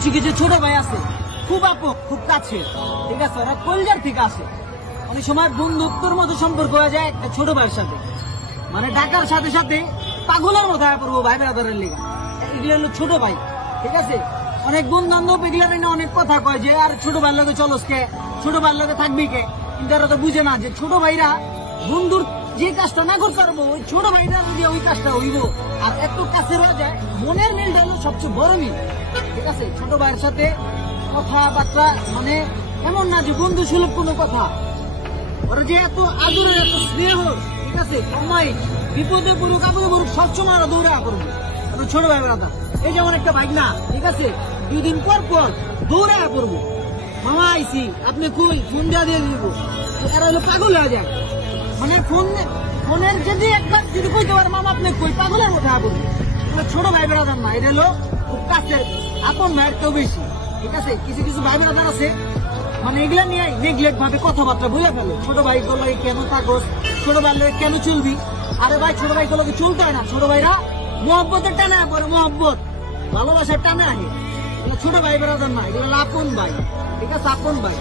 কিছু কিছু ছোট ভাই আছে খুব আপন, খুব কাছে, ঠিক আছে, ওরা কলজার থেকে আসে। অনেক সময় বন্ধুত্বর মতো সম্পর্ক হয়ে যায় একটা ছোট ভাইয়ের সাথে, মানে ডাকার সাথে সাথে পাগলের মতো হয়ে পড়বো ভাই ব্রাদারের লিগা। এগুলো হলো ছোট ভাই, ঠিক আছে। অনেক বন্ধু বান্ধব এগুলার না অনেক কথা কয় যে আর ছোট ভাইয়ের লগে চলস কে, ছোট ভাইয়ের লগে থাকবি কে, কিন্তু এরা তো বুঝে না যে ছোট ভাইরা বন্ধুর যে কাজটা না করতে পারবো ওই ছোট ভাইরা যদি ওই কাজটা হইব। আর এত কাছে রয়ে যায়, মনের মিলটা হলো সবচেয়ে বড় মিল, ঠিক আছে। ছোট ভাইয়ের সাথে কথাবার্তা মানে এমন না যে বন্ধু সুলভ কোনো কথা, ওরা যে এত আদরের এত স্নেহ, ঠিক আছে। কমাই বিপদে পড়ুক আপদে পড়ুক সবসময় ওরা দৌড়া করবো। ছোট ভাই ব্রাদার এই যেমন একটা বাইক না, ঠিক আছে, 2 দিন পর পর দৌড়া করবো, মামা আইসি আপনি কই, ফোন দিয়ে দিব। এরা হলো পাগল হয়ে যায়, মানে ফোনের যদি একবার যদি কইতে পারে মামা আপনি কই, পাগলের কথা বলবো। ছোট ভাই ব্রাদার না, এটা হলো খুব কাছের আপন ভাইয়ের কেউ বেশি, ঠিক আছে। কিছু কিছু ভাই ব্রাদার আছে মানে এগুলা নিয়ে নেগলেক্ট ভাবে কথাবার্তা বুঝে ফেলো। ছোট ভাই গুলো কেন থাকোস, ছোট ভাই কেন চলবি, আরে ভাই ছোট ভাই গুলোকে চলতে হয় না। ছোট ভাইরা মহব্বতের টানে পরে, মহব্বত ভালোবাসার টানে আহে। ছোট ভাই ব্রাদার না, এগুলো আপন ভাই, ঠিক আছে, আপন ভাই।